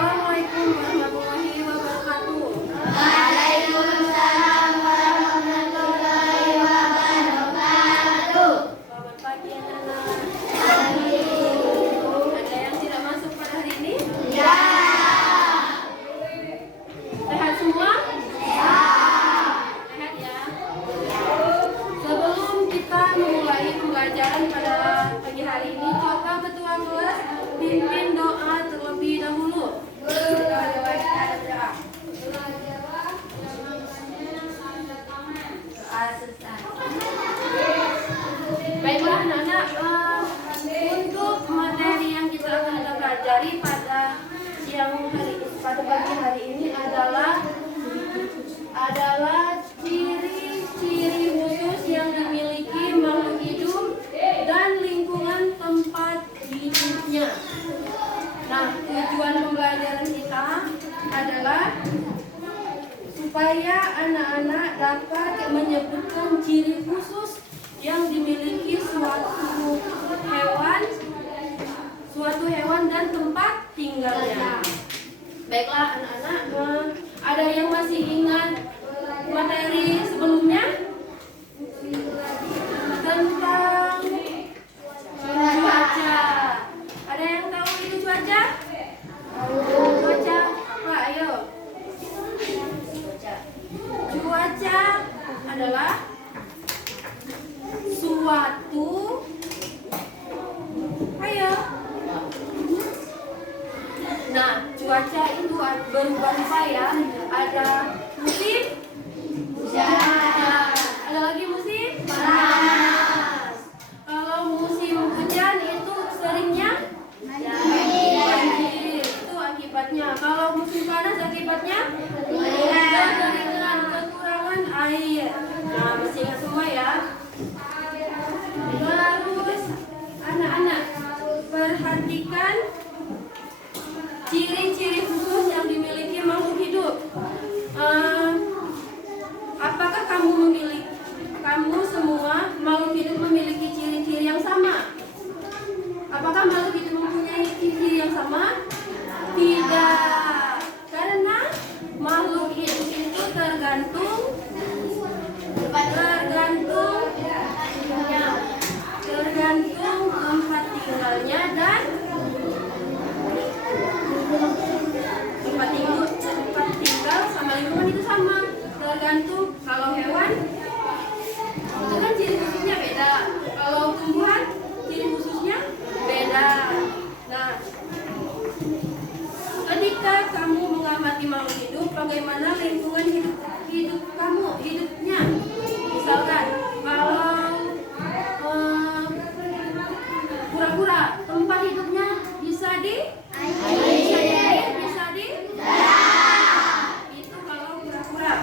Assalamualaikum warahmatullahi wabarakatuh. Waalaikumsalam warahmatullahi wabarakatuh. Selamat pagi anak-anak. Pagi. Ada yang tidak masuk pada hari ini? Ya. Sehat semua? Sehat. Sehat ya. Sebelum kita memulai pembelajaran pada pagi hari ini, coba ketua kelas pimpin doa terlebih dahulu. Baiklah anak-anak, untuk materi yang kita akan pelajari pada pagi hari ini adalah ciri-ciri khusus yang dimiliki makhluk hidup dan lingkungan tempat hidupnya. Nah, tujuan pembelajaran kita adalah supaya anak-anak dapat menyebutkan ciri khusus yang dimiliki suatu hewan dan tempat tinggalnya. Baiklah anak-anak, ada yang masih ingat materi sebelumnya tentang cuaca? Ada yang tahu itu cuaca? Cuaca apa? Ayo. Cuaca adalah suatu, ayo. Nah, cuaca itu berubah-ubah ya. Ada musim hujan, ada lagi musim panas. Kalau musim hujan itu seringnya banjir, itu akibatnya. Kalau musim panas akibatnya kekeringan, kekurangan air. Nah, masih ingat semua ya. Terus anak-anak perhatikan ciri-ciri khusus yang dimiliki makhluk hidup. Apakah kamu semua makhluk hidup memiliki ciri-ciri yang sama? Apakah makhluk hidup mempunyai ciri-ciri yang sama? Tidak, karena makhluk hidup itu tergantung tempat tinggalnya dan tempat tinggal sama lingkungan itu sama. Tergantung, kalau hewan itu kan ciri khususnya beda, kalau tumbuhan ciri khususnya beda. Nah, ketika kamu mengamati makhluk hidup, bagaimana lingkungan hidup kamu hidupnya? Misalkan kalau kura-kura, tempat hidupnya bisa di air, bisa di darat. Itu kalau kura-kura.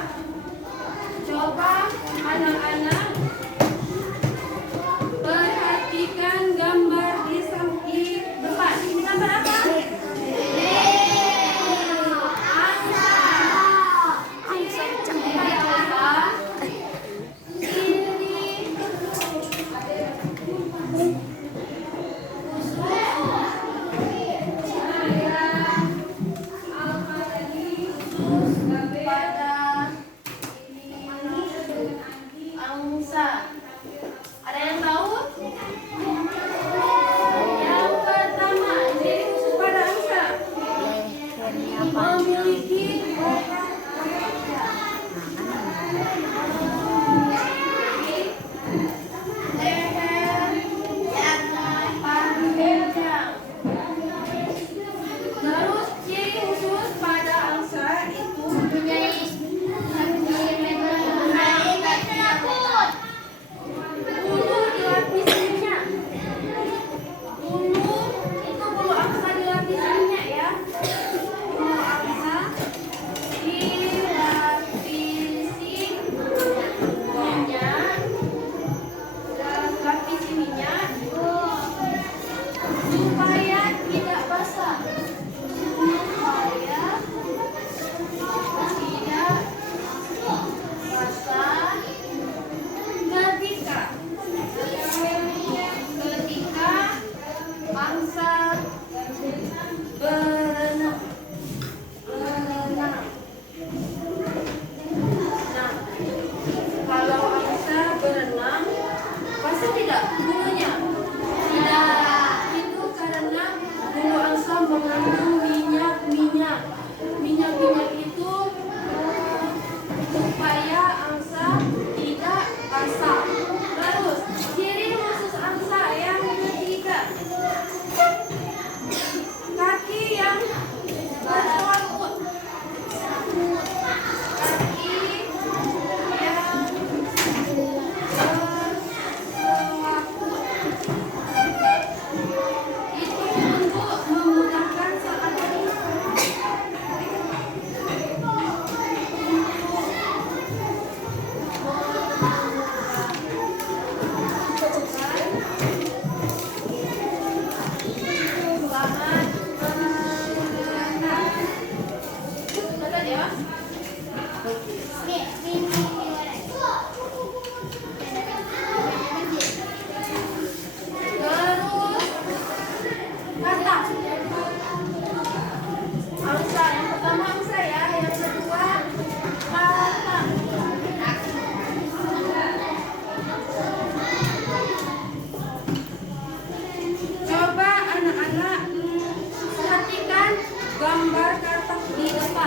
Coba anak-anak perhatikan gambar di depan. Ini gambar apa? Angsa.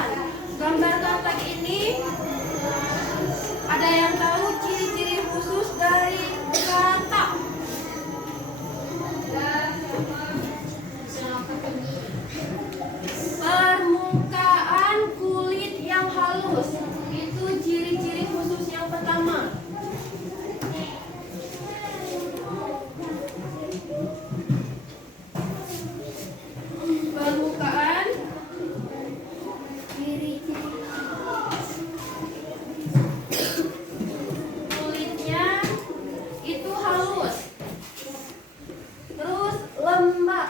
hewan. Gambar katak ini ada yang tahu ciri-ciri khusus dari katak? Permukaan kulit yang halus itu ciri-ciri khusus yang pertama. Permukaan kulitnya itu halus, terus lembab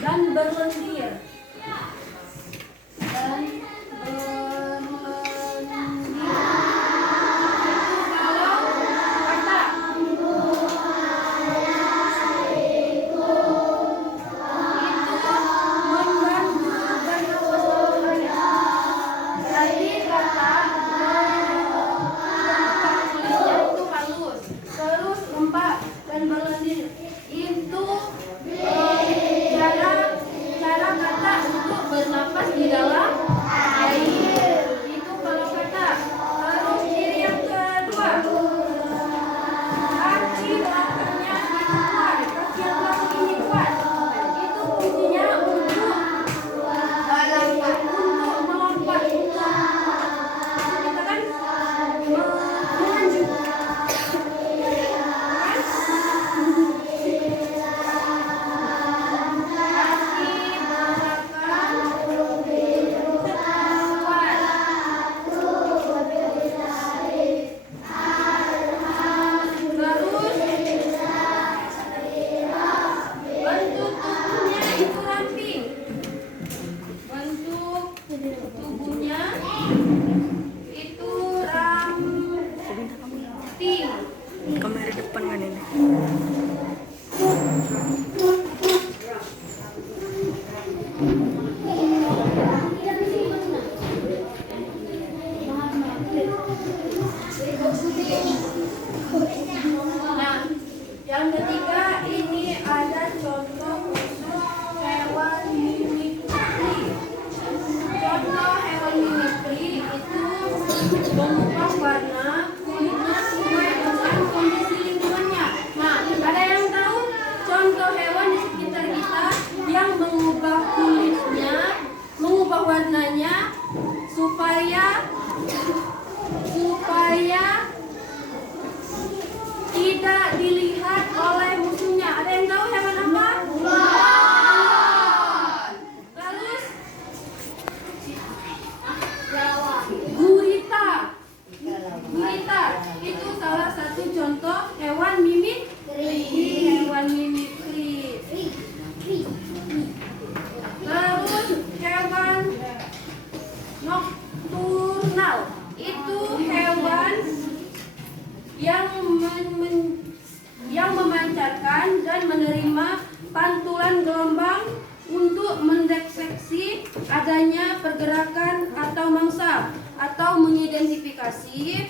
dan berlendir. Bernapas di dalam air. Itu kalau kata. Terus ciri yang kedua, kaki belakangnya itu kuat. Kaki yang belakang ini kuat. Itu fungsinya untuk melompat, kita kan menunjuk. Tubuhnya itu ramping. Kamera depan kan ini. Nah, yang ketiga ini ada contoh khusus hewan mimikri. Contoh hewan mimikri itu mengubah warna kulitnya sesuai dengan kondisi lingkungannya. Nah, ada yang tahu contoh hewan di sekitar kita yang mengubah kulitnya, mengubah warnanya supaya tidak dilihat oleh musuhnya. Ada yang tahu hewan apa? Terus gurita. Gurita itu salah satu contoh hewan mimikri. Hewan mimikri. Terus hewan nokturnal itu hewan yang memancarkan dan menerima pantulan gelombang untuk mendeteksi adanya pergerakan atau mangsa atau mengidentifikasi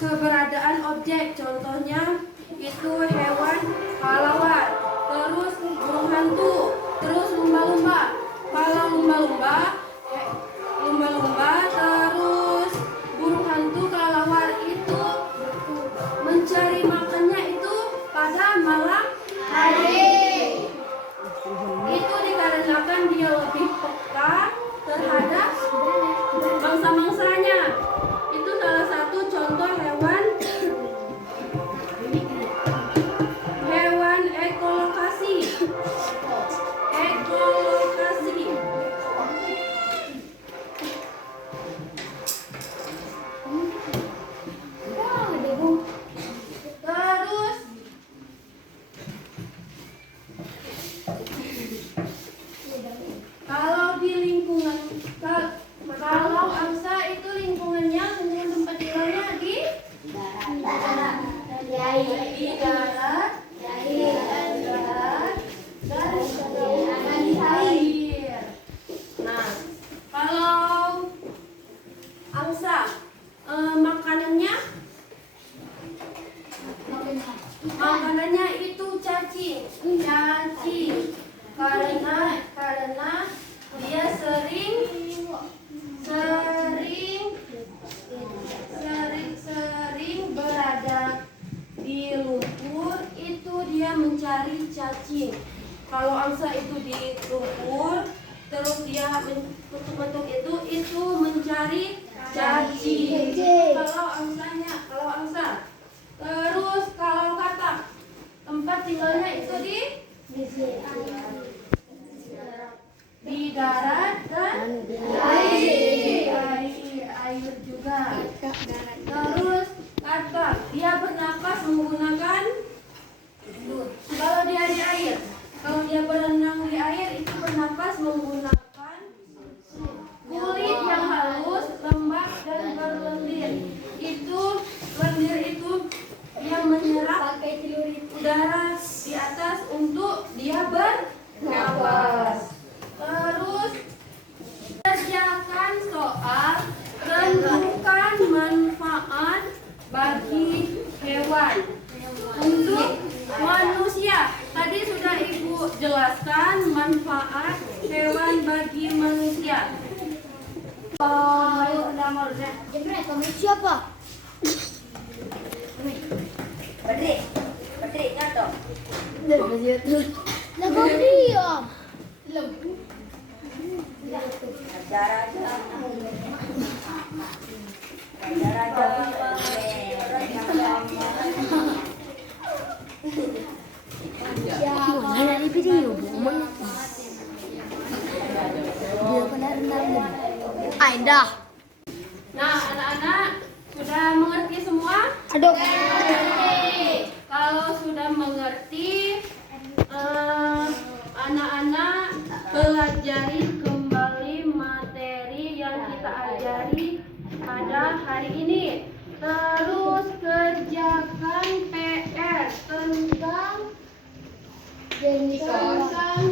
keberadaan objek. Contohnya itu hewan kelelawar, terus burung hantu, terus lumba-lumba. Kalau lumba-lumba, terus burung hantu, kelelawar itu mencari makannya itu pada malam hari. Itu dikarenakan dia lebih peka terhadap mangsa-mangsanya. Itu salah satu contoh hewan ekolokasi. Terus bentuk itu mencari cacing. Kalau angsa. Terus kalau katak, tempat tinggalnya itu di darat dan air juga. Terus katak, dia bernapas menggunakan kalau dia di air. Kalau dia berenang di air itu bernapas menggunakan kulit yang halus, lembab dan berlendir. Lendir itu yang menyerap udara di atas untuk dia bernapas. Terus kerjakan soal tentukan manfaat bagi hewan untuk manusia. Tadi sudah Ibu jelaskan manfaat hewan bagi manusia. Kamu siapa? Badri nyato. Lagu diam. Ajar aja. Mana di video? Dia benar-benar. Aindah. Nah, anak-anak sudah mengerti semua? Aduh. Kalau sudah mengerti, anak-anak pelajari kembali materi yang kita ajari pada hari ini. Terus kerjakan PR tentang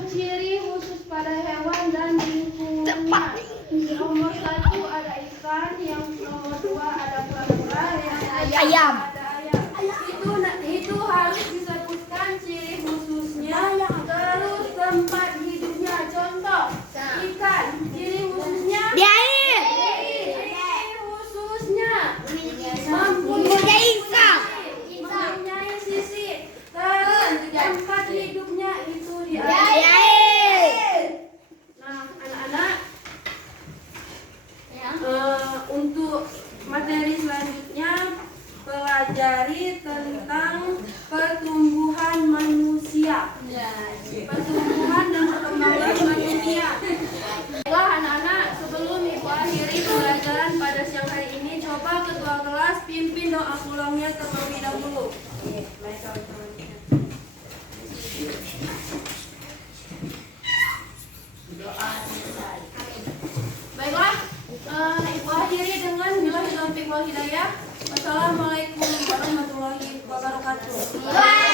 ciri khusus pada hewan dan lingkungannya. Nomor 1 ada ikan, yang nomor 2 ada kura-kura, yang Ayam. ada ayam. Itu harus disebutkan ciri khususnya, terus tempat hidupnya. Contoh, ikan, ciri khususnya Di air. ciri khususnya Mempunyai insang. mempunyai sisi. Terus tempat hidupnya itu di Di air. air. Nah, anak-anak, untuk materi selanjutnya pelajari tentang pertumbuhan manusia. Pertumbuhan dan perkembangan manusia. Baiklah anak-anak, sebelum Ibu akhiri pembelajaran pada siang hari ini, coba ketua kelas pimpin doa pulangnya terlebih dahulu. Baiklah, Ibu akhiri dengan billahi taufiq wal hidayah. Wassalamualaikum warahmatullahi wabarakatuh.